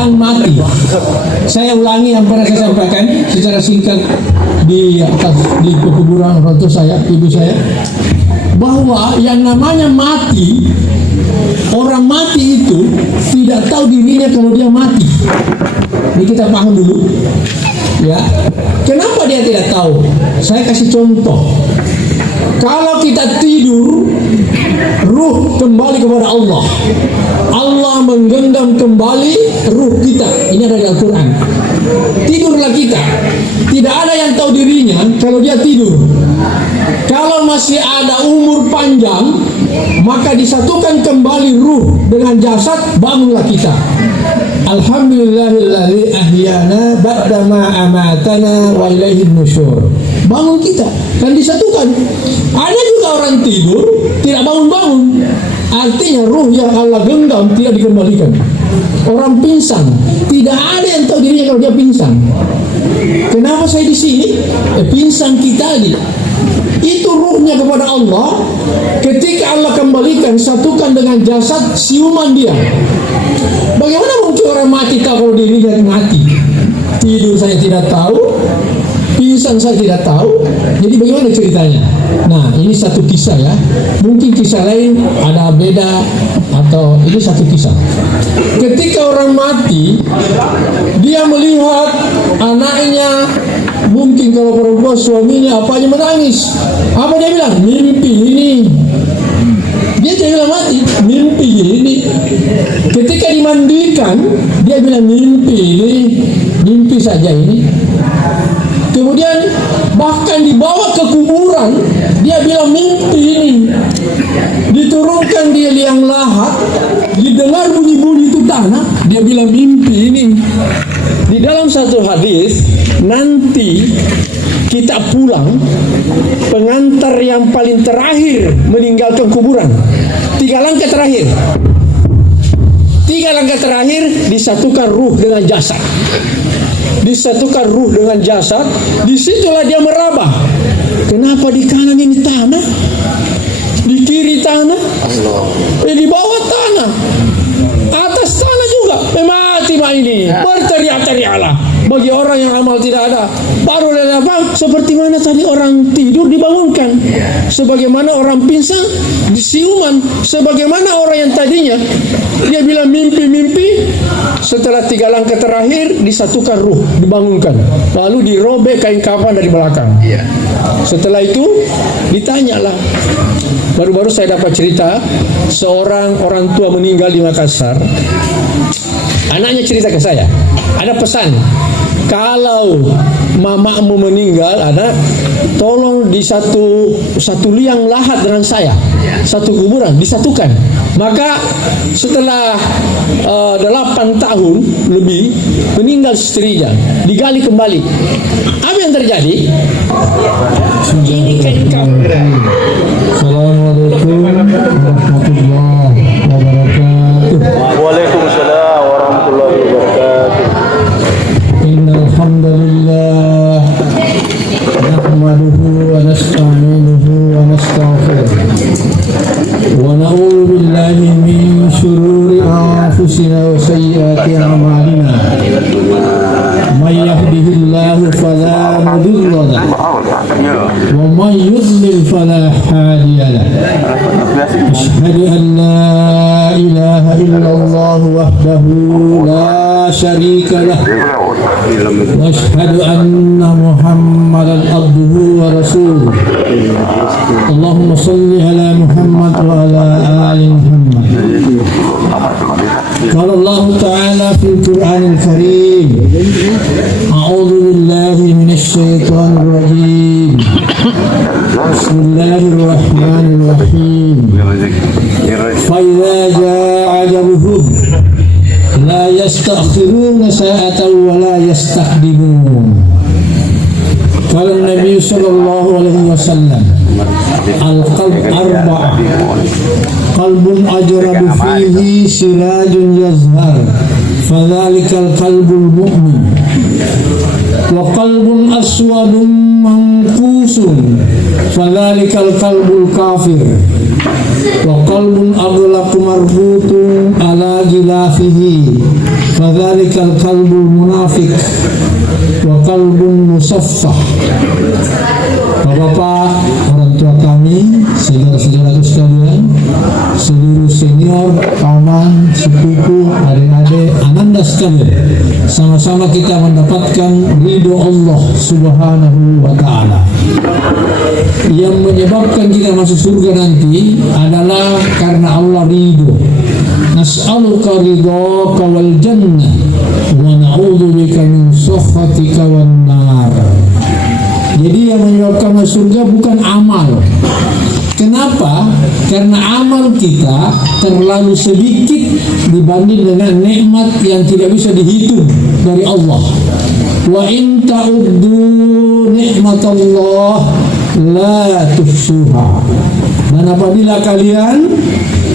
tentang mati. Saya ulangi yang pernah saya sampaikan secara singkat di pekuburan orang tua saya, ibu saya, bahwa yang namanya mati, orang mati itu tidak tahu dirinya kalau dia mati. Ini kita paham dulu, ya. Kenapa dia tidak tahu? Saya kasih contoh. Kalau kita tidur, ruh kembali kepada Allah. Allah menggenggam kembali ruh kita. Ini ada di Al-Quran. Tidurlah kita. Tidak ada yang tahu dirinya kalau dia tidur. Kalau masih ada umur panjang, maka disatukan kembali ruh dengan jasad, bangunlah kita. Alhamdulillahilladzi ahyana ba'da ma amatana wa ilaihin nusyur. Bangun kita dan disatukan. Ada juga orang tidur tidak bangun-bangun. Artinya ruh yang Allah genggam tidak dikembalikan. Orang pingsan, tidak ada yang tahu dirinya kalau dia pingsan. Kenapa saya di sini? Pingsan kita tadi. Itu ruhnya kepada Allah. Ketika Allah kembalikan, satukan dengan jasad, siuman dia. Bagaimana mungkin orang mati tahu kalau dirinya mati? Tidur saya tidak tahu, pingsan saya tidak tahu. Jadi bagaimana ceritanya? Nah, ini satu kisah ya. Mungkin kisah lain ada beda, atau ini satu kisah. Ketika orang mati, dia melihat anaknya, mungkin kalau perempuan suaminya apanya menangis. Apa dia bilang? Mimpi ini. Dia tidak bilang mati, mimpi ini. Ketika dimandikan, dia bilang mimpi ini, mimpi saja ini. Kemudian bahkan dibawa ke kuburan, dia bilang mimpi ini. Diturunkan di liang lahat, didengar bunyi-bunyi itu tanah, dia bilang mimpi ini. Di dalam satu hadis, nanti kita pulang, pengantar yang paling terakhir meninggalkan kuburan. 3 langkah terakhir. 3 langkah terakhir disatukan ruh dengan jasad. Disatukan ruh dengan jasad, disitulah dia meraba. Kenapa di kanan ini tanah, di kiri tanah, di bawah tanah, atas tanah juga. Mati ini, berteriak-teriaklah. Bagi orang yang amal tidak ada, baru dia dapat. Seperti mana tadi orang tidur dibangunkan, sebagaimana orang pingsan disiuman, sebagaimana orang yang tadinya dia bilang mimpi-mimpi, setelah 3 langkah terakhir disatukan ruh, dibangunkan, lalu dirobek kain kafan dari belakang. Setelah itu ditanyalah. Baru-baru saya dapat cerita, seorang orang tua meninggal di Makassar. Anaknya cerita ke saya, ada pesan, kalau mamamu meninggal, ada tolong di satu liang lahat dengan saya, satu kuburan disatukan. Maka setelah 8 tahun lebih meninggal istrinya, digali kembali. Apa yang terjadi? Ini kain kafan. Assalamualaikum warahmatullahi wabarakatuh. Waalaikumsalam warahmatullahi wabarakatuh. Innal hamdalillah nahmaduhu wa nasta'inuhu wa nastaghfiruh wa na'udzu billahi min shururi anfusina wa sayyiati a'malina. May yahdihillahu fala mudilla lahu wa may yudlil fala hadiya lahu. Asyhadu an la ilaha illallah wahdahu la syarika lahu wa asyhadu anna Muhammadan abduhu wa rasuluh. Allahumma salli ala Muhammad wa ala ali Muhammad. Qala Allah Ta'ala fil Qur'anil Karim, a'udzu billahi minasy syaithanir rajim. Bismillahirrahmanirrahim. Fa idza jaa'a ajaluhum la yastakhiruna sa'atan wa la yastaqdimun. Qala Nabi sallallahu alaihi wasallam, al-qalb arba'ah, qalbun ajrabu fihi sirajun yazhar, fadhalikal qalbul mu'min, wa qalbun aswadun manqusun, fadhalikal qalbul kafir, wa qalbun aghlaqu marbutun ala gilafihi, Fadzalikal qalbul munafiq wa qalbun musaffah. Bapak-bapak, orang tua kami, saudara-saudaraku sekalian, seluruh senior, paman, sepupu, adik-adik, ananda sekalian, sama-sama kita mendapatkan ridho Allah Subhanahu wa Ta'ala. Yang menyebabkan kita masuk surga nanti adalah karena Allah ridho. Nas'aluka ridhaka wal jannah wa na'udzubika min sakhatika wan nar. Jadi yang menyebabkan masuk surga bukan amal. Kenapa? Karena amal kita terlalu sedikit dibanding dengan nikmat yang tidak bisa dihitung dari Allah. Wa in ta'uddu nikmatallah la tuhsuha. Dan apabila kalian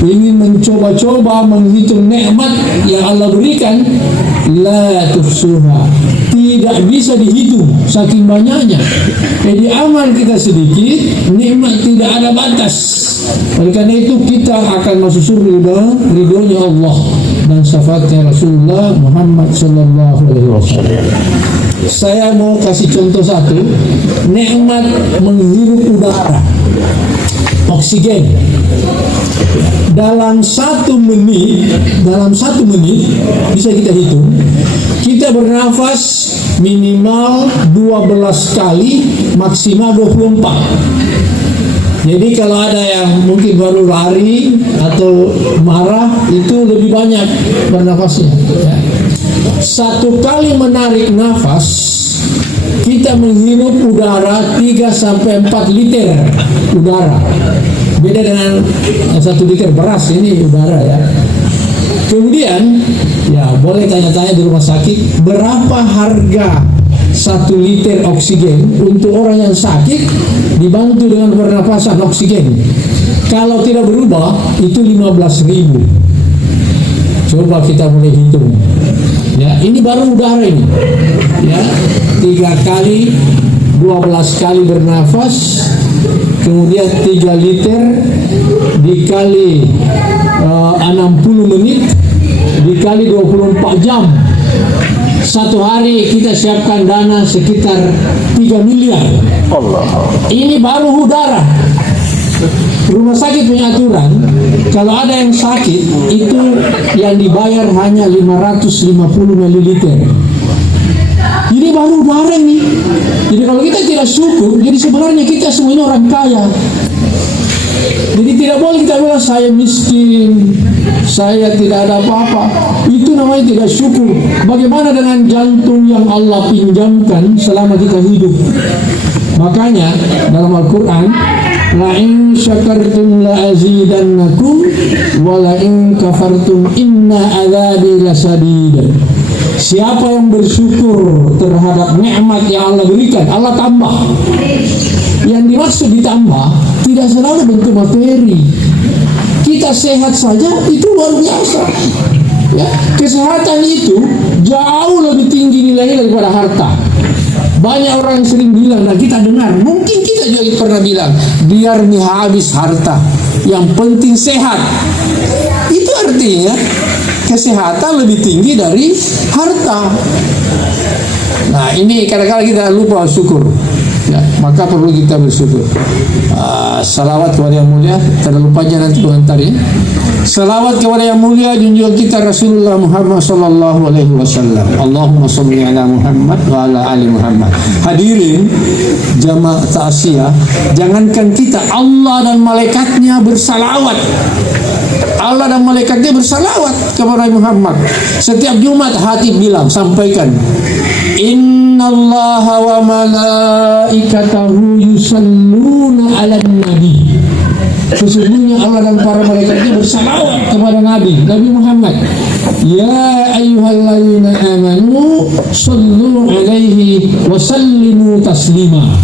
ingin mencoba-coba menghitung nikmat yang Allah berikan, la tuhsuha, tidak bisa dihitung saking banyaknya. Jadi amal kita sedikit, nikmat tidak ada batas. Oleh karena itu kita akan masuk surga ridhonya Allah dan syafaatnya Rasulullah Muhammad sallallahu alaihi wasallam. Saya mau kasih contoh satu, nikmat menghirup udara, oksigen. Dalam satu menit bisa kita hitung, kita bernafas minimal 12 kali, maksimal 24. Jadi kalau ada yang mungkin baru lari atau marah, itu lebih banyak bernafasnya. Satu kali menarik nafas, kita menghirup udara 3-4 liter udara. Beda dengan 1 liter beras, ini udara ya. Kemudian ya boleh tanya-tanya di rumah sakit, berapa harga 1 liter oksigen untuk orang yang sakit dibantu dengan pernapasan oksigen? Kalau tidak berubah itu 15.000. Coba kita mulai hitung. Ya, ini baru udara ini. Ya, 3 kali 12 kali bernafas, kemudian 3 liter dikali 60 menit dikali 24 jam. Satu hari kita siapkan dana sekitar 3 miliar. Allah. Ini baru udara. Rumah sakit punya aturan, kalau ada yang sakit itu yang dibayar hanya 550 ml. Jadi baru udara ini. Jadi kalau kita tidak syukur, jadi sebenarnya kita semua ini orang kaya. Jadi tidak boleh kita bilang saya miskin, saya tidak ada apa-apa. Itu namanya tidak syukur. Bagaimana dengan jantung yang Allah pinjamkan selama kita hidup? Makanya dalam Al-Quran, la in syakartum la azidannakum wa la in kafartum inna adzabi lasadid. Siapa yang bersyukur terhadap nikmat yang Allah berikan, Allah tambah. Yang dimaksud ditambah tidak selalu bentuk materi. Kita sehat saja itu luar biasa. Ya, kesehatan itu jauh lebih tinggi nilainya daripada harta. Banyak orang yang sering bilang, dan kita dengar, mungkin kita juga pernah bilang, biar nih habis harta, yang penting sehat. Itu artinya kesehatan lebih tinggi dari harta. Nah, ini kadang-kadang kita lupa syukur. Ya, maka perlu kita bersyukur. Salawat kepada yang mulia, terlalu panjang nanti komentar ya. Salawat kepada yang mulia junjungan kita Rasulullah Muhammad sallallahu alaihi wasallam. Allahumma shalli ala Muhammad wa ala ali Muhammad. Hadirin jamaah ta'asiyah, jangankan kita, Allah dan malaikatnya bersalawat. Allah dan malaikatnya bersalawat kepada Muhammad. Setiap Jumat Hatib bilang, sampaikan, innallaha wa malaikatahu yusalluna 'alan nabi. Sesungguhnya Allah dan para malaikatnya bersalawat kepada Nabi Muhammad. Ya ayyuhalladzina amanu sallu alaihi wa sallimu taslima.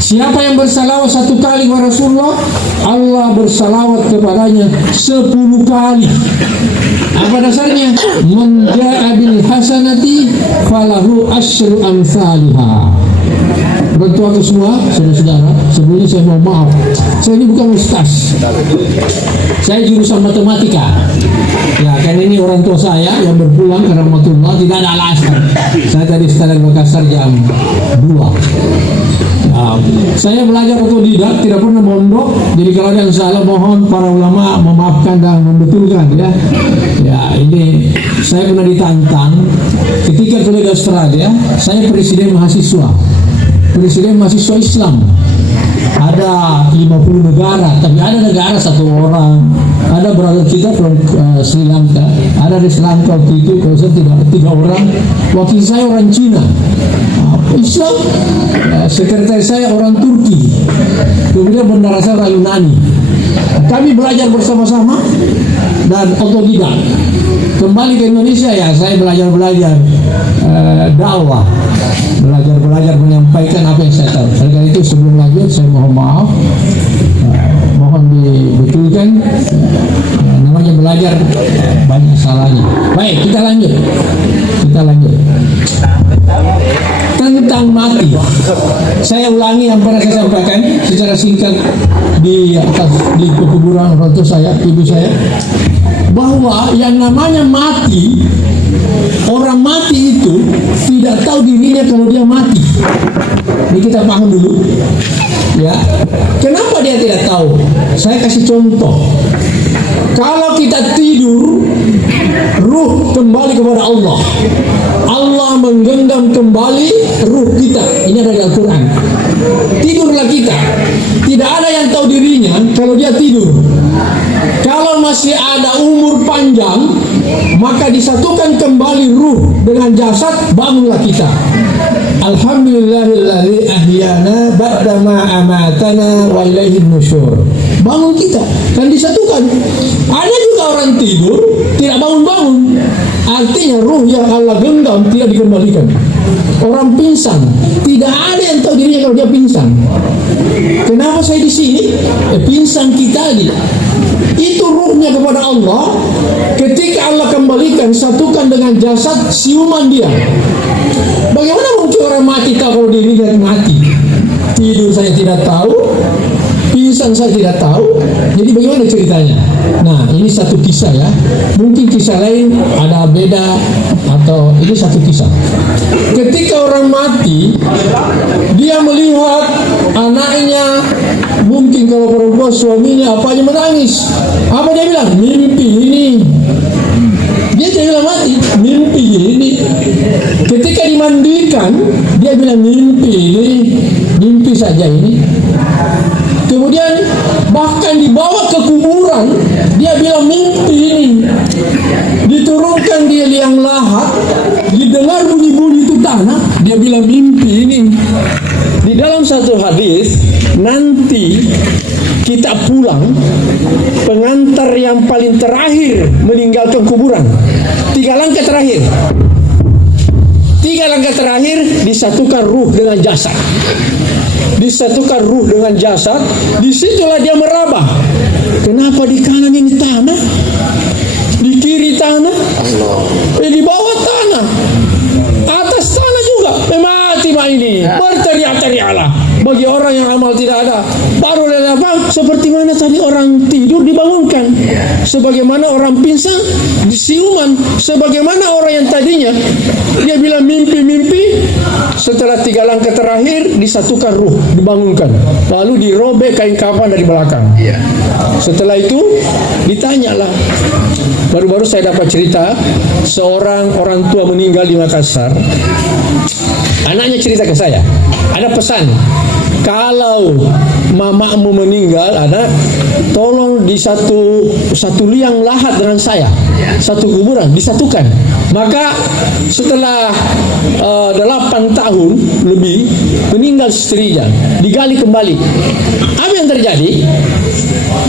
Siapa yang bersalawat 1 kali kepada Rasulullah, Allah bersalawat kepadanya 10 kali. Apa dasarnya? Man jaa bil hasanati falahu asyru amsalha. Orang tua ke semua, saudara-saudara, sebelumnya saya mohon maaf, saya ini bukan ustaz, saya jurusan matematika. Ya, karena ini orang tua saya yang berpulang ke rahmatullah, tidak ada alasan. Saya tadi setelah Makassar jam 2. Saya belajar otodidak, tidak pernah mondok. Jadi kalau ada yang salah, mohon para ulama memaafkan dan membetulkan ya. Ya, ini saya pernah ditantang ketika kuliah di Australia. Saya presiden mahasiswa Islam. Ada 50 negara, tapi ada negara 1 orang. Ada brother kita from Sri Lanka, ada di Sri Lanka waktu itu, kalau saya 3 orang. Wakil saya orang Cina, Islam. Sekretaris saya orang Turki, kemudian bendara saya orang Yunani. Kami belajar bersama-sama dan otodidak. Kembali ke Indonesia ya, saya belajar dakwah, belajar menyampaikan apa yang saya tahu. Oleh karena itu sebelum lanjut saya mohon maaf, mohon dibetulkan. Namanya belajar banyak salahnya. Baik, kita lanjut. Tentang mati, saya ulangi yang pernah saya sampaikan secara singkat di kuburan orang tua saya, ibu saya, bahwa yang namanya mati, orang mati itu tidak tahu dirinya kalau dia mati. Ini kita paham dulu ya. Kenapa dia tidak tahu? Saya kasih contoh. Kalau kita tidur, ruh kembali kepada Allah. Allah menggenggam kembali ruh kita. Ini ada di Al-Quran. Tidurlah kita. Tidak ada yang tahu dirinya kalau dia tidur. Kalau masih ada umur panjang, maka disatukan kembali ruh dengan jasad, bangunlah kita. Alhamdulillahilladzi ahyana ba'dama amatana wa ilaihin nusyur. Bangun kita, kan disatukan. Ada juga orang tidur tidak bangun-bangun, artinya ruh yang Allah genggam tidak dikembalikan. Orang pingsan, tidak ada yang tahu dirinya kalau dia pingsan. Kenapa saya di sini? Pingsan kita tadi. Itu ruhnya kepada Allah. Ketika Allah kembalikan, satukan dengan jasad, siuman dia. Bagaimana mungkin orang mati tahu kalau dirinya mati? Tidur saya tidak tahu, pingsan saya tidak tahu. Jadi bagaimana ceritanya? Nah, ini satu kisah ya. Mungkin kisah lain ada beda, atau ini satu kisah. Ketika orang mati, dia melihat anaknya, mungkin kalau perempuan suaminya apa aja menangis. Apa dia bilang? Mimpi ini. Dia tidak bilang mati, mimpi ini. Ketika dimandikan, dia bilang mimpi ini, mimpi saja ini. Kemudian bahkan dibawa ke kuburan, dia bilang mimpi ini. Diturunkan dia liang lahat, didengar bunyi-bunyi itu tanah, dia bilang mimpi ini. Di dalam satu hadis, nanti kita pulang, pengantar yang paling terakhir meninggalkan kuburan. 3 langkah terakhir. 3 langkah terakhir disatukan ruh dengan jasad. Disatukan ruh dengan jasad, disitulah dia meraba. Kenapa di kanan ini tanah, di kiri tanah, di bawah tanah, atas tanah juga. Mati ini, berteriak-teriaklah. Bagi orang yang amal tidak ada, baru apa? Seperti mana tadi orang tidur dibangunkan, sebagaimana orang pingsan disiuman, sebagaimana orang yang tadinya dia bilang mimpi-mimpi, setelah 3 langkah terakhir disatukan ruh, dibangunkan, lalu dirobek kain kafan dari belakang. Setelah itu ditanyalah. Baru-baru saya dapat cerita, seorang orang tua meninggal di Makassar. Anaknya cerita ke saya, ada pesan, kalau mamamu meninggal, anak, tolong di satu liang lahat dengan saya, satu kuburan, disatukan. Maka setelah 8 tahun lebih meninggal istrinya, digali kembali. Apa yang terjadi?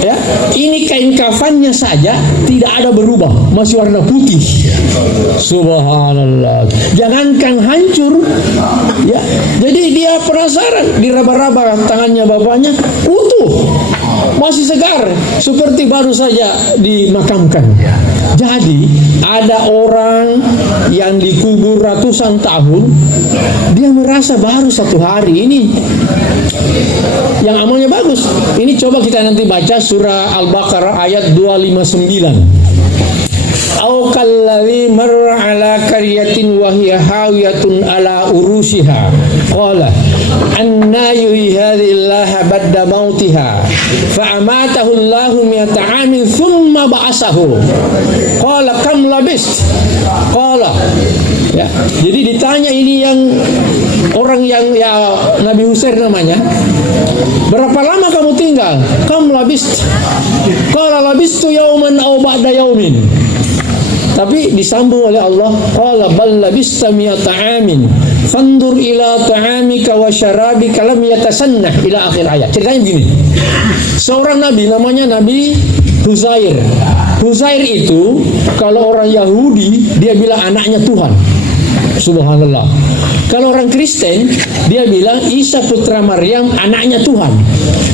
Ya, ini kain kafannya saja tidak ada berubah, masih warna putih. Subhanallah. Jangankan hancur, ya. Jadi dia penasaran, diraba-raba tangannya bapaknya, utuh, masih segar, seperti baru saja dimakamkan. Jadi ada orang yang dikubur ratusan tahun, dia merasa baru 1 hari ini yang amalnya bagus. Ini coba kita nanti baca surah Al-Baqarah ayat 259. Au kalladzi marra ala qaryatin wa hiya hawiyatun ala urushiha qala anna yuhyi hadhihi Allah ba'da mautiha fa amatahu Allah mi'ata 'amin thumma ba'asahu qala kam labist qala, ya. Jadi ditanya ini yang orang yang ya Nabi Husair namanya, berapa lama kamu tinggal? Kam labist qala labistu yauman aw ba'da yaumin. Tapi disambung oleh Allah, qala bal labista mi'ata 'amin fandur ila ta'amika wa syarabika lam yatasannah, ila akhir ayat. Ceritanya begini. Seorang nabi namanya Nabi Huzair. Huzair itu kalau orang Yahudi dia bilang anaknya Tuhan. Subhanallah. Kalau orang Kristen dia bilang Isa putra Maryam anaknya Tuhan.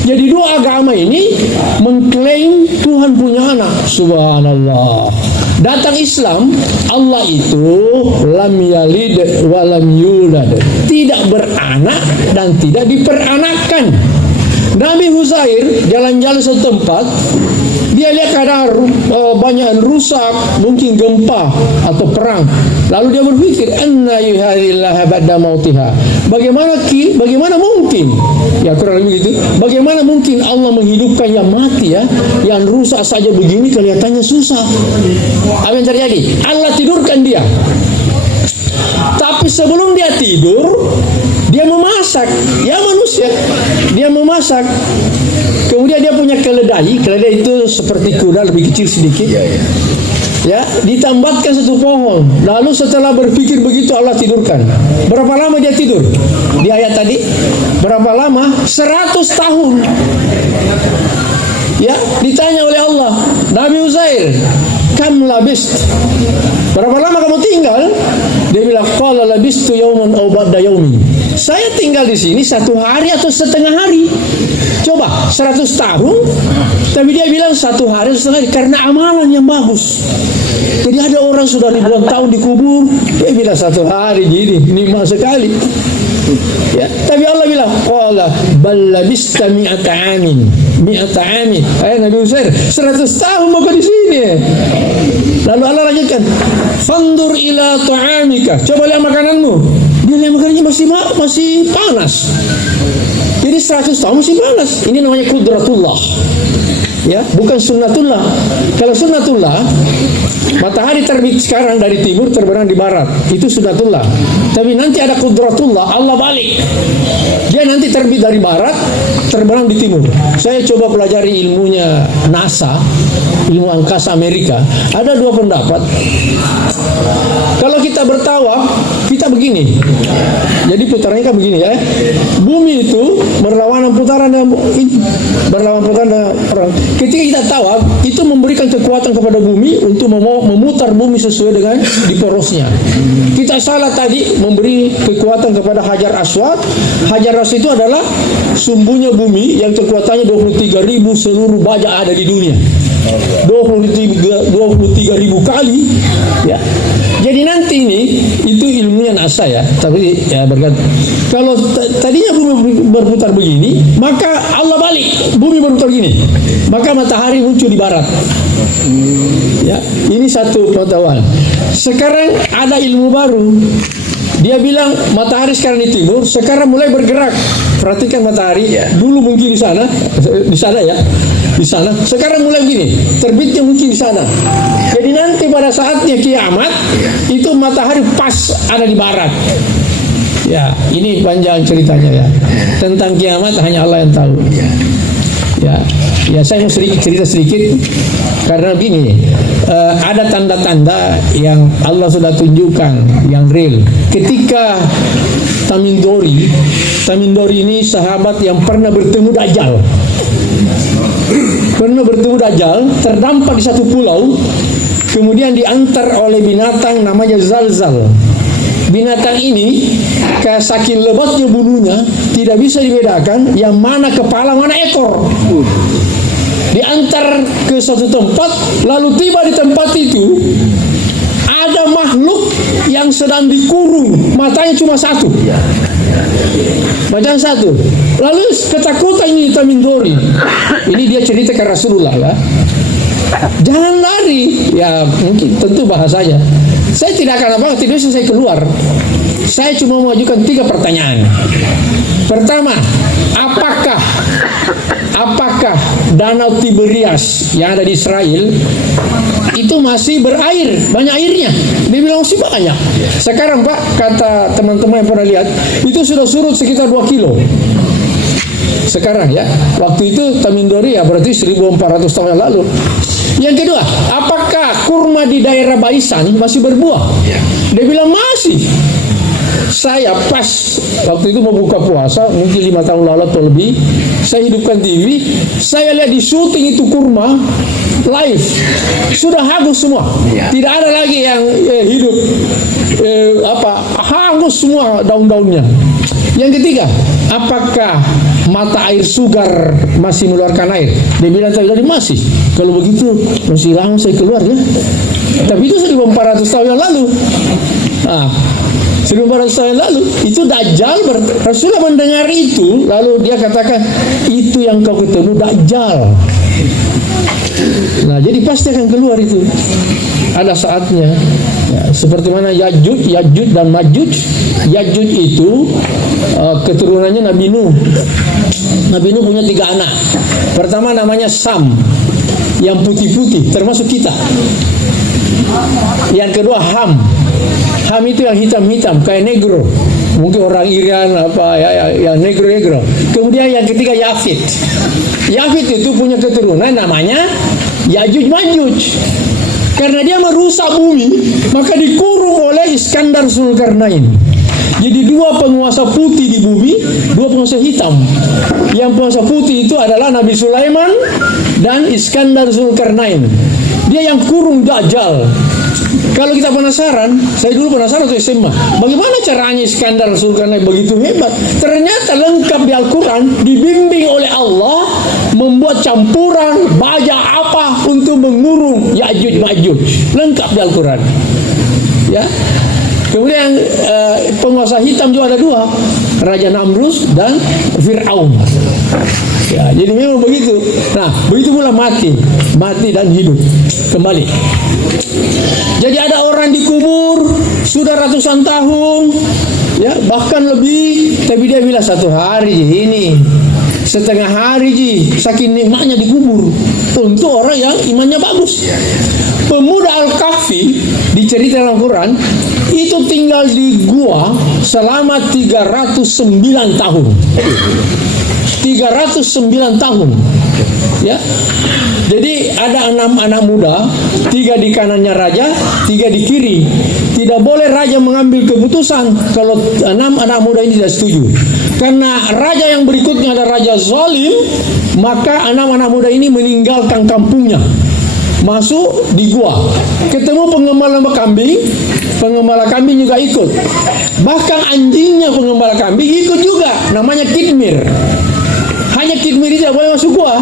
Jadi dua agama ini mengklaim Tuhan punya anak. Subhanallah. Datang Islam, Allah itu lam yalid wa lam yulad, tidak beranak dan tidak diperanakkan. Nabi Huzair jalan-jalan satu tempat, dia lihat ada banyak rusak, mungkin gempa atau perang. Lalu dia berpikir, anna yuhadillah ba'da mautiha. Bagaimana mungkin? Ya kurang lebih gitu. Bagaimana mungkin Allah menghidupkan yang mati, ya, yang rusak saja begini kelihatannya susah. Apa yang terjadi? Allah tidurkan dia. Tapi sebelum dia tidur, dia memasak. Ya manusia, dia memasak. Kemudian dia punya keledai. Keledai itu seperti kuda, lebih kecil sedikit. Ya, ditambatkan satu pohon. Lalu setelah berpikir begitu Allah tidurkan. Berapa lama dia tidur? Di ayat tadi berapa lama? 100 tahun. Ya, ditanya oleh Allah, Nabi Uzair, kam labist? Berapa lama kamu tinggal? Dia bilang, qala labistu yauman aw ba'da yaumin. Saya tinggal di sini 1 hari atau setengah hari. Coba 100 tahun, tapi dia bilang 1 hari atau setengah hari karena amalan yang bagus. Jadi ada orang sudah ribuan tahun dikubur, dia bilang 1 hari gini, nikmat sekali. Ya, tapi Allah bilang, qala bal labista mi'ata 'amin. Mi'ata 'amin. Nabi Uzair 100 tahun mau di sini. Lalu Allah lanjutkan, fandur ila ta'amika. Coba lihat makananmu. Dia lihat makanannya masih panas. Jadi 100 tahun masih panas. Ini namanya qudratullah. Ya, bukan sunnatullah. Kalau sunnatullah, matahari terbit sekarang dari timur, terbenam di barat. Itu sunnatullah. Tapi nanti ada qudratullah, Allah balik. Dia nanti terbit dari barat, terbenam di timur. Saya coba pelajari ilmunya NASA, ilmu angkasa Amerika. Ada 2 pendapat. Kalau kita bertawaf, kita begini. Jadi putarannya kan begini, ya. Bumi itu berlawanan putaran dengan ketika kita tawaf, itu memberikan kekuatan kepada bumi untuk memutar bumi sesuai dengan di porosnya. Kita salah tadi memberi kekuatan kepada Hajar Aswad. Hajar Aswad itu adalah sumbunya bumi yang kekuatannya 23.000 seluruh baja ada di dunia. 23.000 kali, ya. Jadi nanti ini itu ilmunya NASA, ya. Tapi ya berkat kalau tadinya bumi berputar begini, maka Allah balik, bumi berputar begini, maka matahari muncul di barat. Ya, ini satu pengetahuan. Sekarang ada ilmu baru. Dia bilang matahari sekarang di timur, sekarang mulai bergerak. Perhatikan matahari, dulu mungkin di sana ya, di sana. Sekarang mulai begini, terbitnya mungkin di sana. Jadi nanti pada saatnya kiamat, itu matahari pas ada di barat. Ya, ini panjang ceritanya ya. Tentang kiamat hanya Allah yang tahu. Ya, saya mau cerita sedikit karena begini, ada tanda-tanda yang Allah sudah tunjukkan yang real. Ketika Tamindori ini sahabat yang pernah bertemu Dajjal, terdampar di satu pulau, kemudian diantar oleh binatang namanya Zalzal. Binatang ini saking lebatnya bulunya tidak bisa dibedakan yang mana kepala mana ekor. Diantar ke suatu tempat, lalu tiba di tempat itu ada makhluk yang sedang dikurung, matanya cuma satu. Lalu ketakutan ini Tamindori. Ini dia cerita ke Rasulullah ya. Jangan lari, ya mungkin tentu bahasanya. Saya tidak akan apa, tidak bisa saya keluar. Saya cuma mengajukan 3 pertanyaan. Pertama, apakah Danau Tiberias yang ada di Israel itu masih berair, banyak airnya? Dia bilang sih banyak. Sekarang Pak, kata teman-teman yang pernah lihat, itu sudah surut sekitar 2 kilo. Sekarang ya, waktu itu Tamindori ya berarti 1400 tahun yang lalu. Yang kedua, apakah kurma di daerah Baisan masih berbuah? Dia bilang masih. Saya pas waktu itu mau buka puasa, mungkin 5 tahun lalu atau lebih, saya hidupkan TV, saya lihat di syuting itu kurma live, sudah hangus semua, tidak ada lagi yang hidup, hangus semua daun-daunnya. Yang ketiga, apakah mata air Sugar masih mengeluarkan air? Dia bilang tadi masih. Kalau begitu masih lama saya keluar ya. Tapi itu 1400 tahun yang lalu. 1400 tahun yang lalu itu Dajjal. Rasulullah mendengar itu, lalu dia katakan, itu yang kau ketemu Dajjal. Nah, jadi pasti akan keluar itu. Ada saatnya. Ya, seperti mana Yajuj dan Majuj. Yajuj itu keturunannya Nabi Nuh. Nabi Nuh punya 3 anak. Pertama namanya Sam, yang putih-putih, termasuk kita. Yang kedua Ham. Ham itu yang hitam-hitam, kayak negro. Mungkin orang Iran yang negro-negro. Kemudian yang ketiga Yafit. Yafit itu punya keturunan namanya Yajuj Majuj. Karena dia merusak bumi, maka dikurung oleh Iskandar Zulkarnain. Jadi 2 penguasa putih di bumi, 2 penguasa hitam. Yang penguasa putih itu adalah Nabi Sulaiman dan Iskandar Zulkarnain. Dia yang kurung Dajjal. Kalau kita penasaran, saya dulu penasaran waktu SMA, bagaimana caranya Iskandar Zulkarnain begitu hebat? Ternyata lengkap di Al-Quran, dibimbing oleh Allah, membuat campuran baja apa untuk mengurung Ya'juj Ma'juj. Lengkap di Al-Quran. Ya. Kemudian penguasa hitam juga ada 2, Raja Namrus dan Fir'aun. Ya, jadi memang begitu. Nah, begitu pula mati dan hidup kembali. Jadi ada orang dikubur sudah ratusan tahun, ya bahkan lebih, tapi dia bilang 1 hari ini, setengah hari saking nikmatnya dikubur. Untuk orang yang imannya bagus. Pemuda Al-Kahfi dicerita dalam Quran itu tinggal di gua selama 309 tahun. 309 tahun. Ya. Jadi ada 6 anak muda, 3 di kanannya raja, 3 di kiri. Tidak boleh raja mengambil keputusan kalau 6 anak muda ini tidak setuju. Karena raja yang berikutnya ada raja zalim, maka 6 anak muda ini meninggalkan kampungnya, masuk di gua, ketemu pengembala kambing juga ikut. Bahkan anjingnya pengembala kambing ikut juga, namanya Kidmir. Hanya Kidmir itu boleh masuk gua.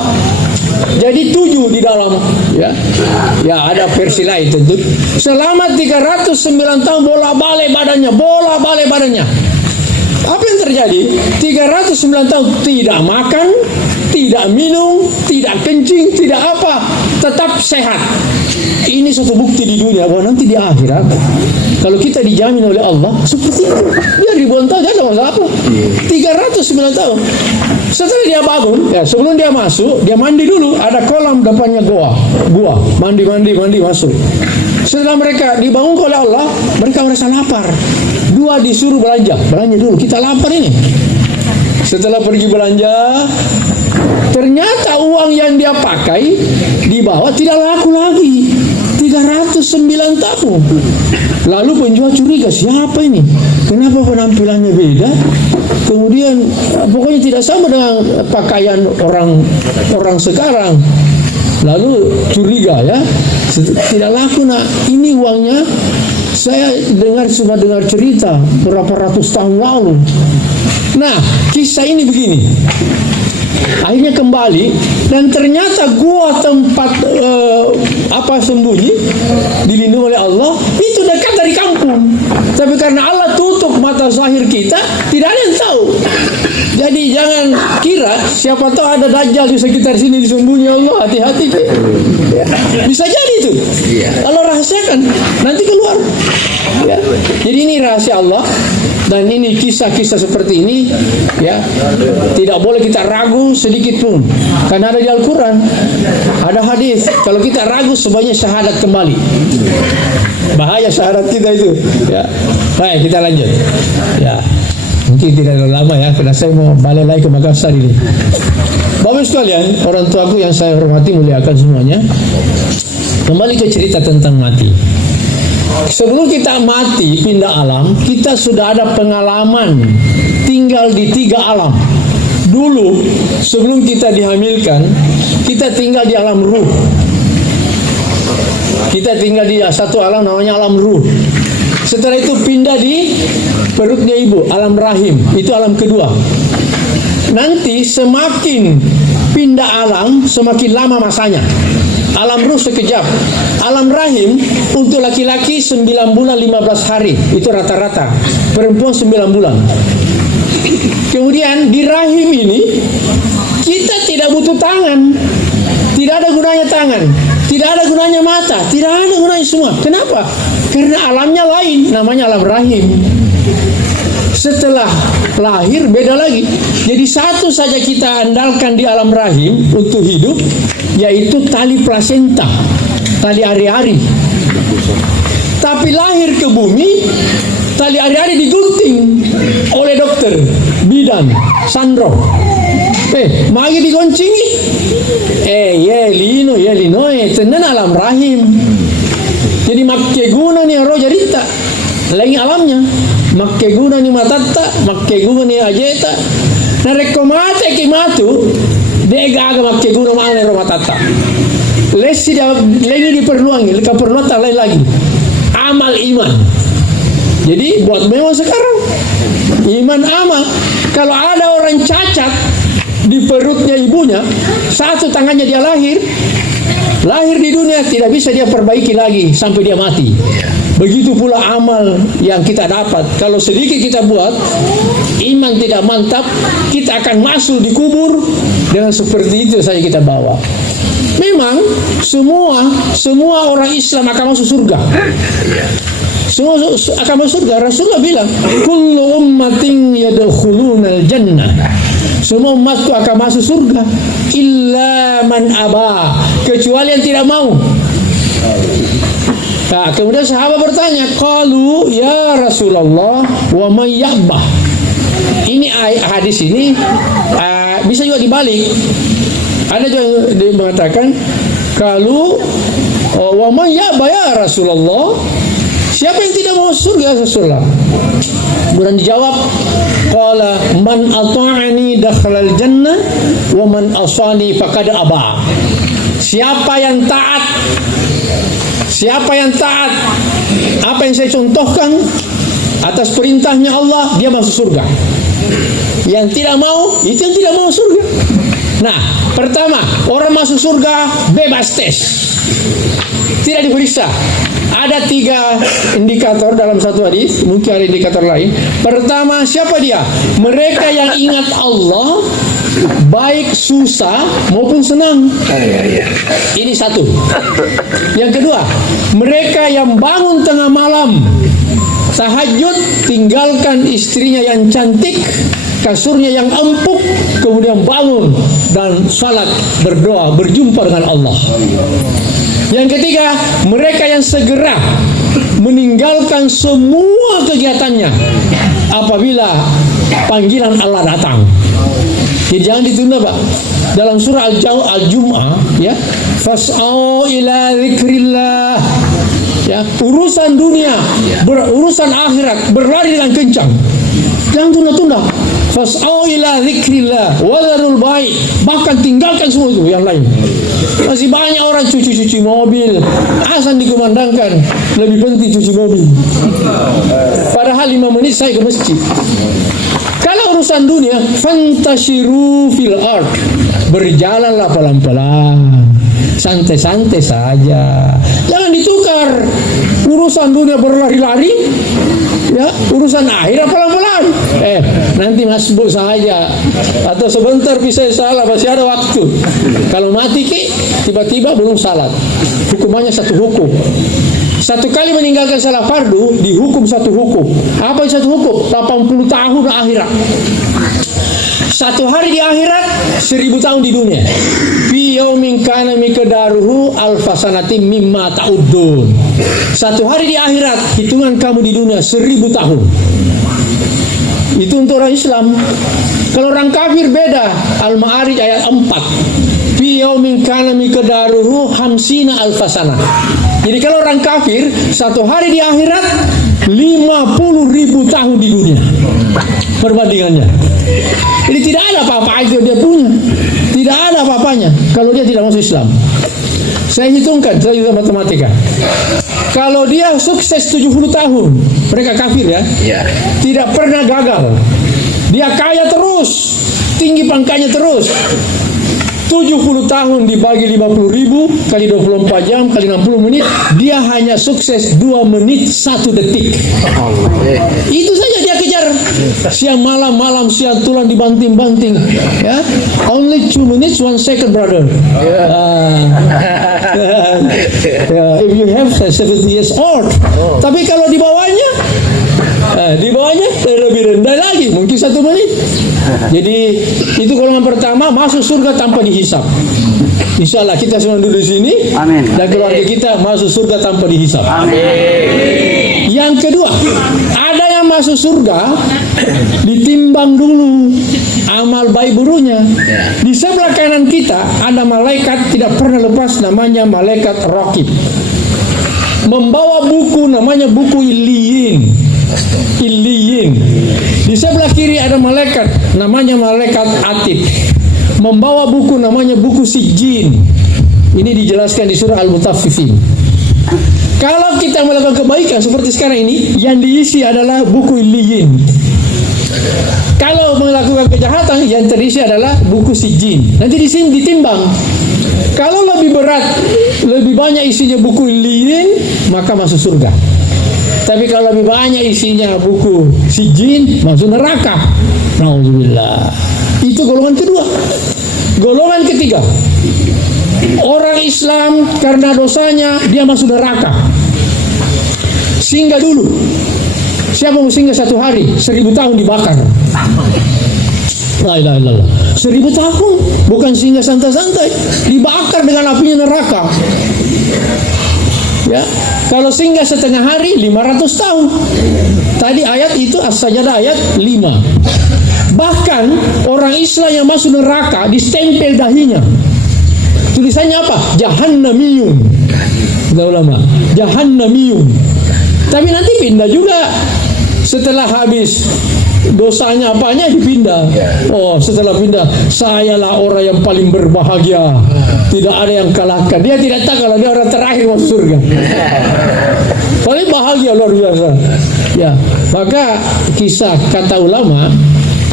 Jadi 7 di dalam, ya ada versi lain tentu. Selama 309 tahun bola-balik badannya. Apa yang terjadi? 309 tahun tidak makan, tidak minum, tidak kencing, tidak apa, tetap sehat. Ini suatu bukti di dunia bahwa nanti di akhirat, kalau kita dijamin oleh Allah seperti itu, dia ribuan tahun, tidak masalah apa. 309 tahun. Setelah dia bangun, ya sebelum dia masuk, dia mandi dulu. Ada kolam depannya gua, mandi masuk. Setelah mereka dibangun oleh Allah, mereka merasa lapar. Dua disuruh belanja dulu, kita lapar ini. Setelah pergi belanja, ternyata uang yang dia pakai dibawa tidak laku lagi. 309 tabung. Lalu penjual curiga, siapa ini? Kenapa penampilannya beda? Kemudian pokoknya tidak sama dengan pakaian orang sekarang. Lalu curiga ya, tidak laku nak, ini uangnya saya sudah dengar cerita berapa ratus tahun lalu. Nah, kisah ini begini. Akhirnya kembali dan ternyata gua tempat sembunyi dilindungi oleh Allah itu dekat dari kampung. Tapi karena Allah tutup mata zahir kita, tidak ada yang tahu. Jadi jangan kira siapa tahu ada dajjal di sekitar sini disembunyi Allah, hati-hati. Bisa jadi itu. Allah rahasiakan, nanti keluar. Ya. Jadi ini rahasia Allah dan ini kisah-kisah seperti ini ya, tidak boleh kita ragu sedikit pun karena ada di Al-Quran, ada hadis. Kalau kita ragu sebaiknya syahadat kembali, bahaya syahadat kita itu ya. Baik, kita lanjut ya, mungkin tidak lama ya karena saya mau balik lagi ke Makassar ini. Bapak sekalian, orang tuaku yang saya hormati, muliakan semuanya, kembali ke cerita tentang mati. Sebelum kita mati pindah alam, kita sudah ada pengalaman tinggal di 3 alam. Dulu sebelum kita dihamilkan, kita tinggal di alam ruh. Kita tinggal di satu alam namanya alam ruh. Setelah itu pindah di perutnya ibu, alam rahim, itu alam kedua. Nanti semakin pindah alam, semakin lama masanya. Alam ruh sekejap. Alam rahim untuk laki-laki 9 bulan 15 hari. Itu rata-rata. Perempuan 9 bulan. Kemudian di rahim ini kita tidak butuh tangan. Tidak ada gunanya tangan. Tidak ada gunanya mata. Tidak ada gunanya semua. Kenapa? Karena alamnya lain. Namanya alam rahim. Setelah lahir beda lagi. Jadi satu saja kita andalkan di alam rahim untuk hidup, yaitu tali plasenta, tali ari-ari. Tapi lahir ke bumi, tali ari-ari digunting oleh dokter bidan Sandro. Magi digoncingi. Lino, tenan alam rahim. Jadi makke guna nih roh jarita, lain alamnya. Makke guna ni matatta, makke guna ni ajeta. Na rekomate ki matu, de gaga makke guna mana ro matatta. Lesi dia lagi diperluangi, keperluan tak lain lagi. Amal iman. Jadi buat memang sekarang iman amal. Kalau ada orang cacat di perutnya ibunya, satu tangannya dia lahir di dunia tidak bisa dia perbaiki lagi sampai dia mati. Begitu pula amal yang kita dapat. Kalau sedikit kita buat, iman tidak mantap, kita akan masuk di kubur dengan seperti itu saja kita bawa. Memang semua orang Islam akan masuk surga. Semua akan masuk surga. Rasulullah bilang, kullu ummatin yadkhulunal jannah. Semua umat itu akan masuk surga, illa man aba, kecuali yang tidak mau. Nah, kemudian sahabat bertanya, qalu ya Rasulullah wa may ya'bah. Ini hadis ini bisa juga dibalik. Ada juga yang mengatakan, qalu wa may ya'bah ya Rasulullah. Siapa yang tidak mau surga Rasulullah? Kemudian dijawab, qala man ata'ani dakhalal jannah wa man asani faqad aba. Siapa yang taat, apa yang saya contohkan atas perintahnya Allah, dia masuk surga. Yang tidak mau, itu yang tidak mau surga. Nah, pertama, orang masuk surga bebas tes, tidak diperiksa. Ada 3 indikator dalam satu hadis, mungkin ada indikator lain. Pertama, siapa dia? Mereka yang ingat Allah, baik susah maupun senang. Ini satu. Yang kedua, mereka yang bangun tengah malam, tahajud, tinggalkan istrinya yang cantik, kasurnya yang empuk, kemudian bangun dan salat, berdoa, berjumpa dengan Allah. Yang ketiga, mereka yang segera meninggalkan semua kegiatannya apabila panggilan Allah datang. Jadi jangan ditunda, Pak. Dalam surah Al-Jum'ah, ya, fas'au ila dzikrillah. Ya, urusan dunia, urusan akhirat, berlari dengan kencang. Jangan tunda-tunda. Fas'au ila dzikrillah wa dzarul bai'. Bahkan tinggalkan semua itu yang lain. Masih banyak orang cuci mobil, azan dikumandangkan, lebih penting cuci mobil. Padahal 5 menit saya ke masjid. Kalau urusan dunia, fantashiru fil ard, berjalanlah pelan-pelan, santai-santai saja. Jangan ditukar urusan dunia berlari-lari, ya, urusan akhirat pelan-pelan. Nanti masbuk saja, atau sebentar bisa salah, masih ada waktu. Kalau mati tiba-tiba belum salat, hukumannya satu hukum. Satu kali meninggalkan salat fardu dihukum satu hukum. Apa satu hukum? 80 tahun akhirat. Satu hari di akhirat, 1000 tahun di dunia. Fi yaumin kana miqdaruhu alfasanati mimma ta'uddun. Satu hari di akhirat, hitungan kamu di dunia 1000 tahun. Itu untuk orang Islam. Kalau orang kafir beda. Al-Ma'arij ayat 4. Fi yaumin kana miqdaruhu hamsina alfasana. Jadi kalau orang kafir, satu hari di akhirat 50.000 tahun di dunia perbandingannya. Jadi tidak ada apa-apa itu dia punya. Tidak ada apa-apanya kalau dia tidak masuk Islam. Saya hitungkan, saya juga matematika. Kalau dia sukses 70 tahun, mereka kafir ya, tidak pernah gagal. Dia kaya terus, tinggi pangkatnya terus. 70 tahun dibagi 50.000 kali 24 jam kali 60 menit, dia hanya sukses 2 menit 1 detik. Itu saja dia kejar. Siang malam siang tulang dibanting-banting, ya. Only 2 minutes 1 second, brother. If you have 70 years old. Tapi kalau di bawahnya lebih rendah lagi, mungkin 1 menit. Jadi itu golongan pertama, masuk surga tanpa dihisap. Insya Allah kita semua duduk di sini. Amin. Dan keluarga kita masuk surga tanpa dihisap. Amin. Yang kedua, ada yang masuk surga ditimbang dulu amal baik buruknya. Di sebelah kanan kita ada malaikat tidak pernah lepas, namanya malaikat Raqib. Membawa buku namanya buku Illiyin. Di sebelah kiri ada malaikat namanya malaikat Atid, membawa buku namanya buku Sijjin. Ini dijelaskan di surah Al-Mutaffifin. Kalau kita melakukan kebaikan seperti sekarang ini, yang diisi adalah buku Illiyin. Kalau melakukan kejahatan, yang terisi adalah buku Sijjin. Nanti di sini ditimbang. Kalau lebih berat, lebih banyak isinya buku Illiyin, maka masuk surga. Tapi kalau lebih banyak isinya buku Sijjin, masuk neraka. Nauzubillah. Itu golongan kedua. Golongan ketiga, orang Islam karena dosanya dia masuk neraka. Singgah dulu. Siapa mau singgah 1 hari, 1000 tahun dibakar. La ilaha illallah. 1000 tahun, bukan singgah santai-santai, dibakar dengan apinya neraka. Ya, kalau singgah setengah hari 500 tahun. Tadi ayat itu As-Sajdah ayat 5. Bahkan orang Islam yang masuk neraka distempel dahinya. Tulisannya apa? Jahannamiyun. Kata ulama, Jahannamiyun. Tapi nanti pindah juga. Setelah habis dosanya apanya dipindah. Oh, setelah pindah, sayalah orang yang paling berbahagia. Tidak ada yang kalahkan. Dia tidak tahu kalau dia orang terakhir masuk surga. Paling bahagia luar biasa. Ya, maka kisah kata ulama,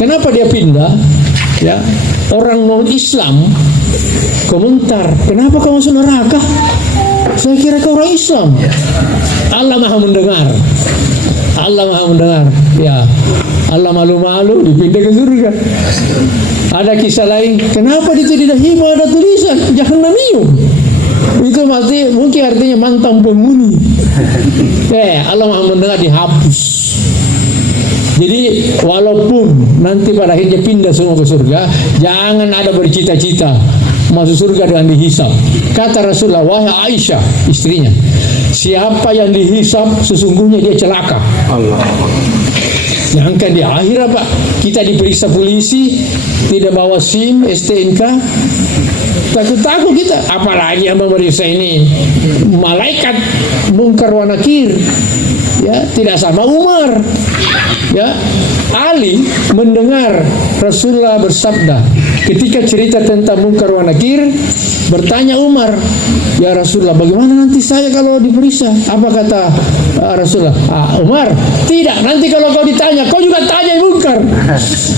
kenapa dia pindah? Ya, orang non-Islam komentar, kenapa kau masuk neraka? Saya kira kau orang Islam. Allah Maha mendengar. Allah Maha mendengar. Ya, Allah malu-malu dipindah ke surga. Ada kisah lain, kenapa di tidak hibah ada tulisan Jahannamiyun? Itu mungkin artinya mantan penghuni. Allah Maha mendengar, dihapus. Jadi walaupun nanti pada akhirnya pindah semua ke surga, jangan ada bercita-cita masuk surga dengan dihisap. Kata Rasulullah, wahai Aisyah istrinya, siapa yang dihisap sesungguhnya dia celaka. Allah. Jangankan di akhirat Pak, kita diperiksa polisi, tidak bawa SIM, STNK, takut-takut kita. Apalagi yang memeriksa ini malaikat mungkar wa nakir, ya, tidak sama Umar. Ya, Ali mendengar Rasulullah bersabda ketika cerita tentang mungkar wa nakir, bertanya Umar, ya Rasulullah, bagaimana nanti saya kalau diperiksa? Apa kata Rasulullah? Umar, tidak, nanti kalau kau ditanya, kau juga tanya mungkar.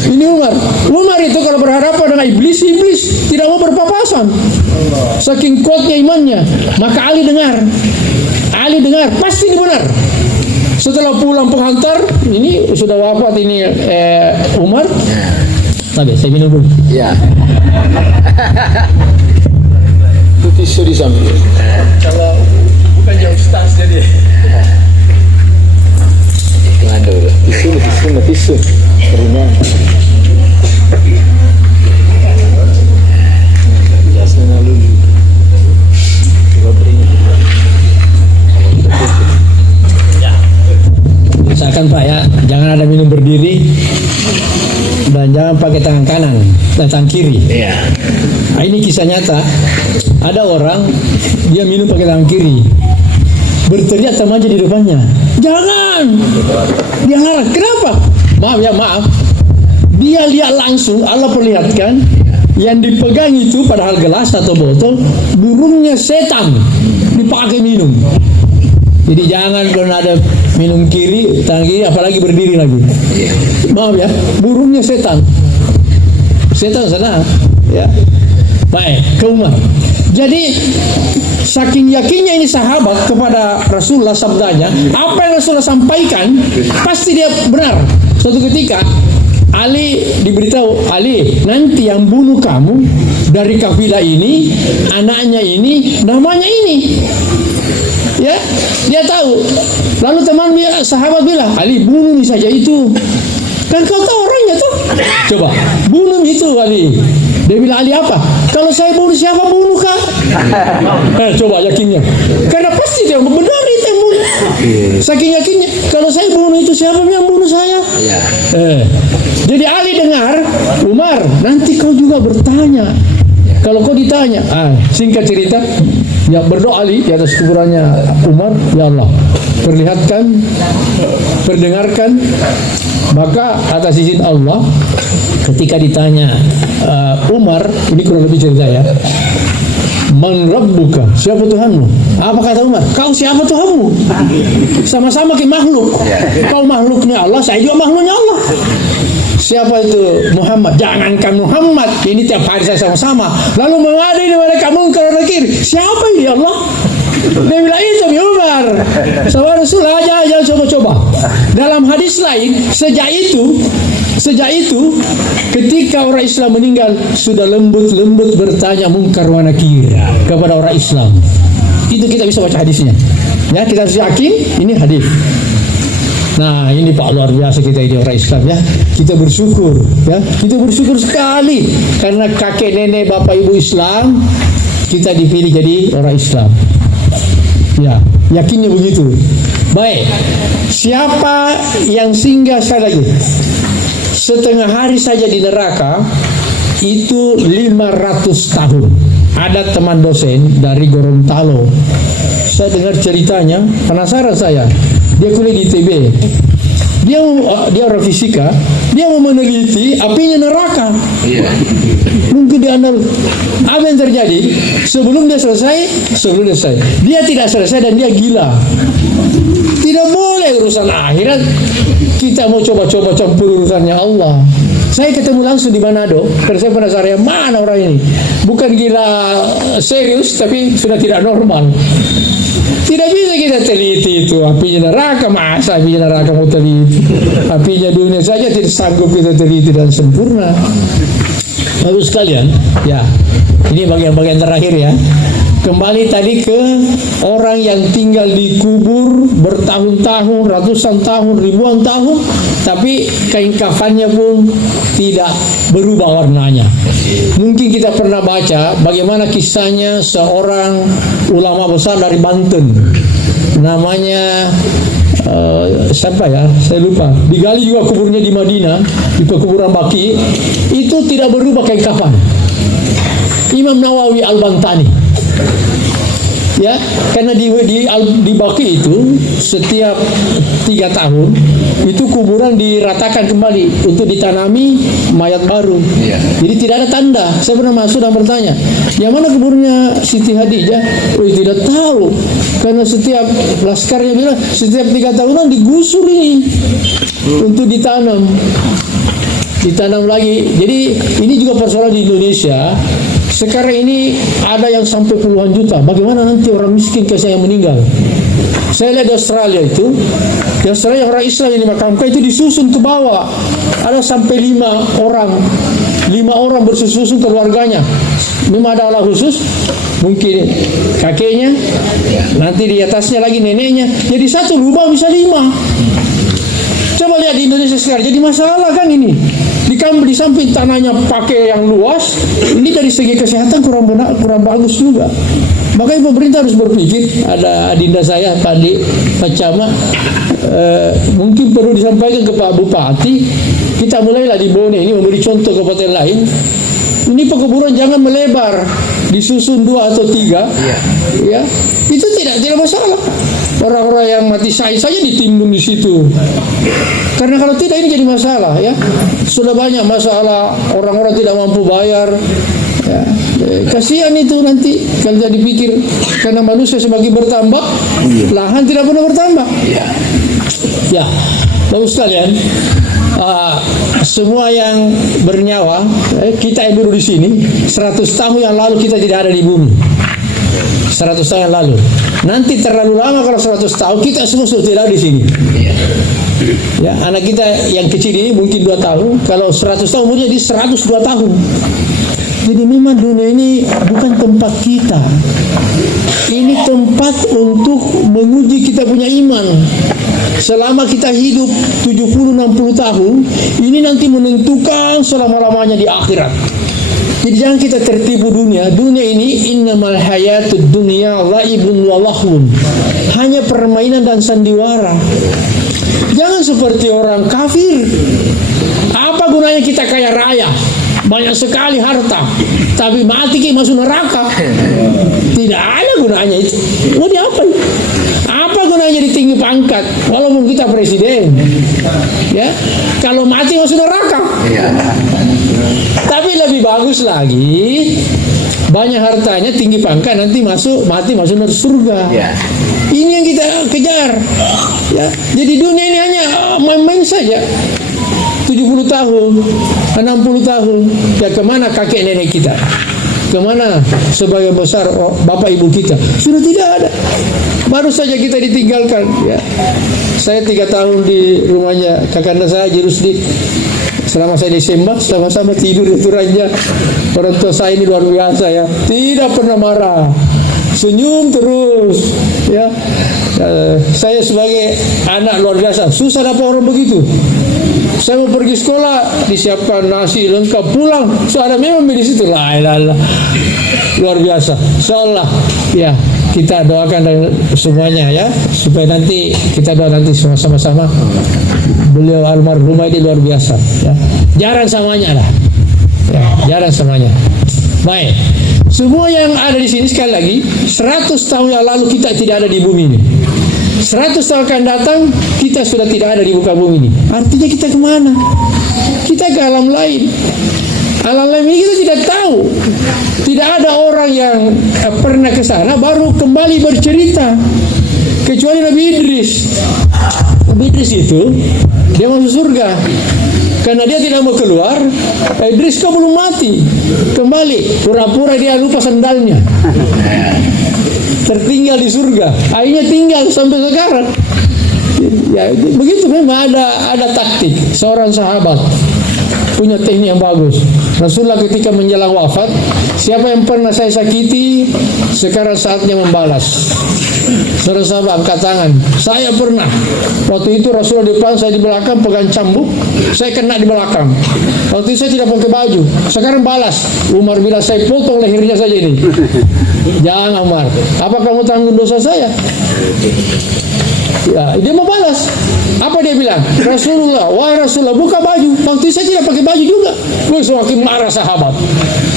Ini Umar itu kalau berhadapan dengan iblis tidak mau berpapasan, saking kuatnya imannya. Maka Ali dengar, pasti ini benar. Setelah pulang penghantar, ini sudah wafat ini Umar. Tapi saya minum dulu. Ya. Itu tisu di samping. Kalau bukan jauh ustaz jadi. Jangan dulu. Tisu. Ringan. Jasnya dulu. Coba beri. Usahakan Pak ya, jangan ada minum berdiri dan jangan pakai tangan kanan dan tangan kiri. Iya. Nah, ini kisah nyata. Ada orang dia minum pakai tangan kiri, berteriak temannya di depannya, jangan. Dia larang. Kenapa? Maaf. Dia lihat langsung, Allah perlihatkan yang dipegang itu padahal gelas atau botol, burungnya setan dipakai minum. Jadi jangan kalau ada minum kiri, tangan kiri, apalagi berdiri lagi. Maaf ya, burungnya setan sana, ya. Baik, ke Umar. Jadi saking yakinnya ini sahabat kepada Rasulullah sabdanya, apa yang Rasulullah sampaikan pasti dia benar. Suatu ketika Ali diberitahu, Ali, nanti yang bunuh kamu dari kafilah ini, anaknya ini, namanya ini. Ya, dia tahu. Lalu teman dia, sahabat bilang, Ali, bunuh saja itu. Kan kau tahu orangnya tuh. Coba, bunuh itu Ali. Dia bilang, Ali apa? Kalau saya bunuh, siapa bunuh kah? Coba yakinnya. Karena pasti dia benar itu yang bunuh. Saking yakinnya, kalau saya bunuh itu, siapa yang bunuh saya? Jadi Ali dengar, Umar, nanti kau juga bertanya. Kalau kau ditanya, singkat cerita, ya berdoa Ali di atas kuburannya Umar, ya Allah, perdengarkan, maka atas izin Allah, ketika ditanya Umar, ini kurang lebih cerita ya, Man Rabbuka, siapa Tuhanmu? Apa kata Umar? Kau siapa Tuhanmu? Sama-sama ke makhluk. Kau makhluknya Allah, saya juga makhluknya Allah. Siapa itu Muhammad? Jangankan Muhammad, ini tiap hari saya sama-sama. Lalu mengada ini mereka mungkar nakir. Siapa ini Allah? Dia bilang itu Umar. Sama Rasulullah aja coba-coba. Dalam hadis lain, sejak itu ketika orang Islam meninggal sudah lembut-lembut bertanya mungkar wa nakir kepada orang Islam. Itu kita bisa baca hadisnya. Ya, kita harus yakin ini hadis. Nah, ini Pak luar biasa kita ini orang Islam ya. Kita bersyukur ya. Kita bersyukur sekali karena kakek nenek bapak ibu Islam kita dipilih jadi orang Islam. Ya, yakinnya begitu. Baik. Siapa yang singgah sekali lagi setengah hari saja di neraka itu 500 tahun. Ada teman dosen dari Gorontalo. Saya dengar ceritanya, penasaran saya. Dia kuliah di ITB. Dia orang fisika, dia mau meneliti apinya neraka. Mungkin dia apa yang terjadi sebelum dia selesai. Dia tidak selesai dan dia gila. Tidak boleh urusan akhirat kita mau coba-coba campur urusannya Allah. Saya ketemu langsung di Manado, karena saya penasaran mana orang ini. Bukan gila serius, tapi sudah tidak normal. Tidak bisa kita teliti itu apinya neraka, masa apinya neraka mau teliti? Apinya dunia saja tidak sanggup kita teliti dan sempurna. Bagus sekalian, ya. Ini bagian-bagian terakhir ya. Kembali tadi ke orang yang tinggal di kubur bertahun-tahun, ratusan tahun, ribuan tahun, tapi kain kafannya pun tidak berubah warnanya. Mungkin kita pernah baca bagaimana kisahnya seorang ulama besar dari Banten, namanya siapa ya, saya lupa. Digali juga kuburnya di Madinah, di pekuburan Baqi, itu tidak berubah kain kafan. Imam Nawawi Al-Bantani, ya, karena di Baqi itu setiap 3 tahun itu kuburan diratakan kembali untuk ditanami mayat baru. Jadi tidak ada tanda. Saya pernah masuk dan bertanya, yang mana kuburnya Siti Hadijah? Oh, tidak tahu, karena setiap laskarnya bilang setiap 3 tahunan digusur ini untuk ditanam lagi. Jadi ini juga persoalan di Indonesia. Sekarang ini ada yang sampai puluhan juta. Bagaimana nanti orang miskin yang meninggal? Saya lihat di Australia itu, di Australia orang Islam yang dimakamkan itu disusun ke bawah. Ada sampai 5 orang bersusun keluarganya. Memang ada alat khusus, mungkin kakeknya, nanti di atasnya lagi neneknya. Jadi satu lubang bisa 5. Coba lihat di Indonesia sekarang, jadi masalah kan ini. Di samping tanahnya pakai yang luas, ini dari segi kesehatan kurang bagus juga. Makanya pemerintah harus berpikir. Ada adinda saya, Pak Camat, mungkin perlu disampaikan ke Pak Bupati. Kita mulailah di Bone ini memberi contoh ke kabupaten lain. Ini pekuburan jangan melebar, disusun 2 atau 3, ya, itu tidak masalah. Orang-orang yang mati syahid saja ditimbun di situ. Karena kalau tidak ini jadi masalah, ya. Sudah banyak masalah orang-orang tidak mampu bayar. Ya. Kasihan itu nanti kalau jadi pikir, karena manusia semakin bertambah, lahan tidak pernah bertambah. Ya, bagus sekalian. Semua yang bernyawa, kita yang dulu di sini 100 tahun yang lalu kita tidak ada di bumi. 100 tahun yang lalu. Nanti terlalu lama kalau 100 tahun kita semua sudah tidak ada di sini. Ya, anak kita yang kecil ini mungkin 2 tahun, kalau 100 tahun umurnya di 102 tahun. Jadi memang dunia ini bukan tempat kita. Ini tempat untuk menguji kita punya iman. Selama kita hidup 70-60 tahun, ini nanti menentukan selama-lamanya di akhirat. Jadi jangan kita tertipu dunia. Dunia ini innamal hayatud dunya laibun wa lahwun. Hanya permainan dan sandiwara. Jangan seperti orang kafir. Apa gunanya kita kaya raya? Banyak sekali harta, tapi mati kita masuk neraka. Tidak ada gunanya itu. Mau diapain? Apa gunanya jadi tinggi pangkat walaupun kita presiden? Ya, kalau mati masuk neraka. Tapi lebih bagus lagi, banyak hartanya, tinggi pangkat, nanti mati masuk surga. Ini yang kita kejar. Ya, jadi dunia ini hanya main-main saja. 70 tahun, 60 tahun, ya kemana kakek nenek kita? Kemana sebagian besar bapak ibu kita? Sudah tidak ada. Baru saja kita ditinggalkan. Ya. Saya 3 tahun di rumahnya kakanda saya Jirusdi. Selama saya di Sembah, sama-sama tidur itu raja. Orang tua saya ini luar biasa, ya. Tidak pernah marah, senyum terus. Ya. Saya sebagai anak luar biasa, susah dapat orang begitu. Saya mau pergi sekolah, disiapkan nasi lengkap, pulang sudah memang di situ. Luar biasa. Insyaallah, ya, kita doakan semuanya, ya, supaya nanti kita doa nanti sama-sama. Beliau almarhumah ini luar biasa, ya. Jarang samanya lah. Ya, jarang samanya. Baik. Semua yang ada di sini sekali lagi, 100 tahun yang lalu kita tidak ada di bumi ini. 100 tahun akan datang, kita sudah tidak ada di muka bumi ini. Artinya kita kemana? Kita ke alam lain. Alam lain ini kita tidak tahu. Tidak ada orang yang pernah ke sana baru kembali bercerita, kecuali Nabi Idris. Nabi Idris itu dia masuk surga karena dia tidak mau keluar. Idris kau belum mati, kembali. Pura-pura dia lupa sandalnya, tertinggal di surga. Akhirnya tinggal sampai sekarang. Ya, begitu memang ada taktik. Seorang sahabat punya teknik yang bagus. Rasulullah ketika menjelang wafat, siapa yang pernah saya sakiti, sekarang saatnya membalas. Seorang sahabat angkat tangan, saya pernah. Waktu itu Rasulullah di depan, saya di belakang pegang cambuk, saya kena di belakang. Waktu itu saya tidak pakai baju, sekarang balas. Umar bilang, saya potong lehernya saja ini. Jangan Umar, apa kamu tanggung dosa saya? Ya, dia mau balas. Apa dia bilang? Rasulullah, wahai Rasulullah, buka baju. Waktu saya tidak pakai baju juga. Semakin marah sahabat.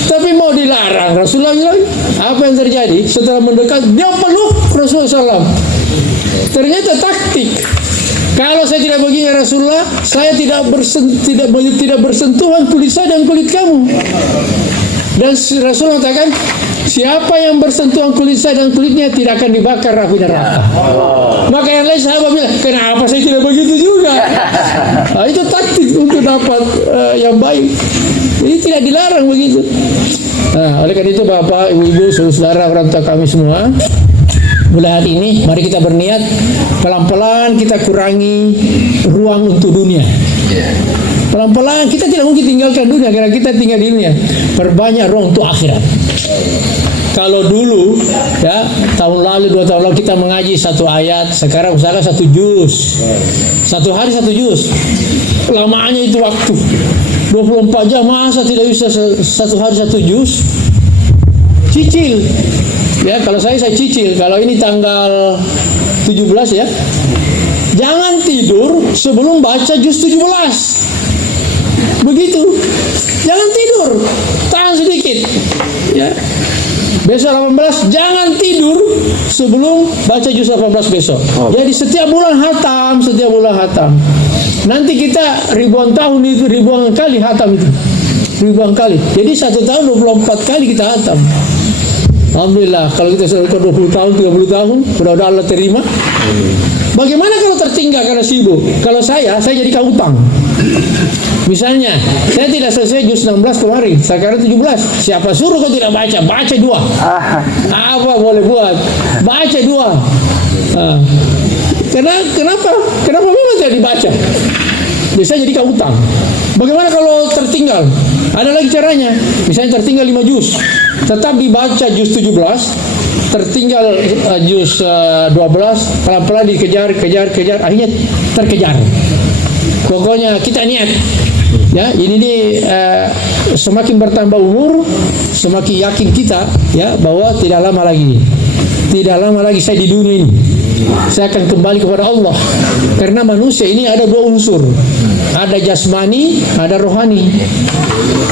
Tapi mau dilarang. Rasulullah bilang, apa yang terjadi? Setelah mendekat, dia peluk Rasulullah SAW. Ternyata taktik. Kalau saya tidak begini Rasulullah, saya tidak bersentuhan kulit saya dan kulit kamu. Dan Rasulullah katakan, siapa yang bersentuhan kulit saya dan kulitnya tidak akan dibakar api neraka. Maka yang lain sahabat bilang, kenapa saya tidak begitu juga? Nah, itu taktik untuk dapat yang baik. Ini tidak dilarang begitu. Nah, oleh karena itu Bapak, Ibu, saudara, orang tua kami semua, mulai hari ini mari kita berniat pelan-pelan kita kurangi ruang untuk dunia. Pelan-pelan kita tidak mungkin tinggalkan dunia karena kita tinggal di dunia. Perbanyak ruang untuk akhirat. Kalau dulu ya tahun lalu 2 tahun lalu kita mengaji 1 ayat, sekarang usahakan 1 juz. 1 hari 1 juz. Lamaannya itu waktu 24 jam, masa tidak bisa 1 hari 1 juz? Cicil. Ya, kalau saya cicil. Kalau ini tanggal 17 ya. Jangan tidur sebelum baca juz 17. Begitu. Jangan tidur. Tahan sedikit. Ya. Besok 18, jangan tidur sebelum baca juz 18 besok. Jadi setiap bulan hatam. Nanti kita ribuan tahun itu, ribuan kali hatam itu. Ribuan kali. Jadi 1 tahun 24 kali kita hatam. Alhamdulillah, kalau kita sudah 20 tahun, 30 tahun, mudah-mudahan Allah terima. Bagaimana kalau tertinggal karena sibuk? Kalau saya jadikan utang. Misalnya, saya tidak selesai juz 16 kemarin, sekarang 17. Siapa suruh kau tidak baca? Baca 2. Apa boleh buat? Baca 2. Kenapa? Kenapa memang tidak dibaca? Biasanya jadikan utang. Bagaimana kalau tertinggal? Ada lagi caranya. Misalnya tertinggal 5 juz, tetap dibaca juz 17. Tertinggal juz 12, pelan-pelan dikejar, akhirnya terkejar. Pokoknya kita niat. Ya, ini semakin bertambah umur, semakin yakin kita ya bahwa tidak lama lagi saya di dunia ini. Saya akan kembali kepada Allah. Karena manusia ini ada 2 unsur. Ada jasmani, ada rohani.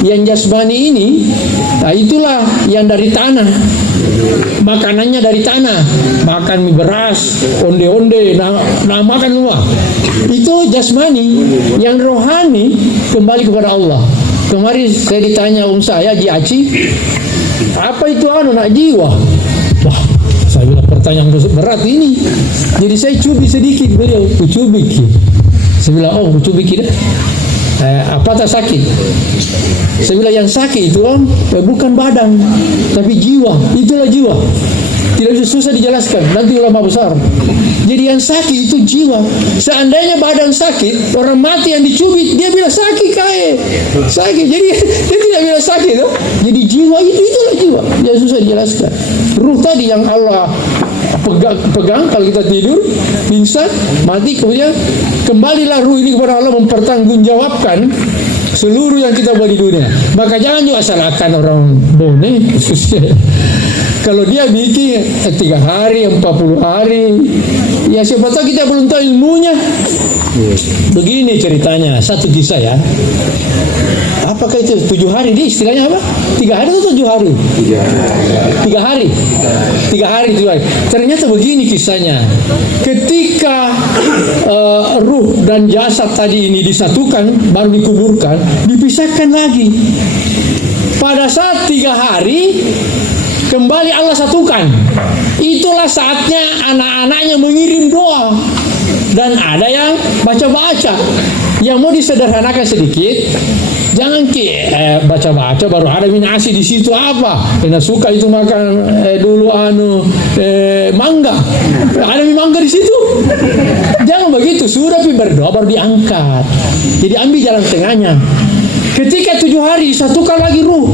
Yang jasmani ini, nah itulah yang dari tanah. Makanannya dari tanah. Makan mie beras, onde-onde, makan semua. Itu jasmani. Yang rohani kembali kepada Allah. Kemarin saya ditanya saya, Ji Aci, apa itu nak jiwa? Wah, saya bilang pertanyaan berat ini. Jadi saya cubit sedikit beliau, cubit. Saya bilang, cubit dah. Apa tak sakit? Saya bilang yang sakit itu bukan badan, tapi jiwa. Itulah jiwa. Tidak bisa susah dijelaskan. Nanti ulama besar. Jadi yang sakit itu jiwa. Seandainya badan sakit, orang mati yang dicubit, dia bilang sakit sakit. Jadi dia tidak bilang sakit, tuh. Jadi jiwa itulah jiwa. Dia susah dijelaskan. Ruh tadi yang Allah pegang kalau kita tidur, pingsan, mati, kemudian kembalilah ruh ini kepada Allah mempertanggungjawabkan seluruh yang kita buat di dunia. Maka jangan juga salahkan orang bone. Kalau dia bikin 3 hari, 40 hari, ya siapa tahu kita belum tahu ilmunya. Begini ceritanya, satu kisah ya. Apakah itu 7 hari? Ini istilahnya apa? 3 hari atau 7 hari? 3 hari. 3 hari. Ternyata begini kisahnya. Ketika ruh dan jasad tadi ini disatukan, baru dikuburkan, dipisahkan lagi. Pada saat 3 hari, kembali Allah satukan. Itulah saatnya anak-anaknya mengirim doa. Dan ada yang baca-baca. Yang mau disederhanakan sedikit, jangan baca-baca baru ada minasi di situ apa? Karena suka itu makan dulu mangga. Ada mangga di situ. Jangan begitu, sudah pi berdoa baru diangkat. Jadi ambil jalan tengahnya. Ketika 7 hari disatukan lagi ruh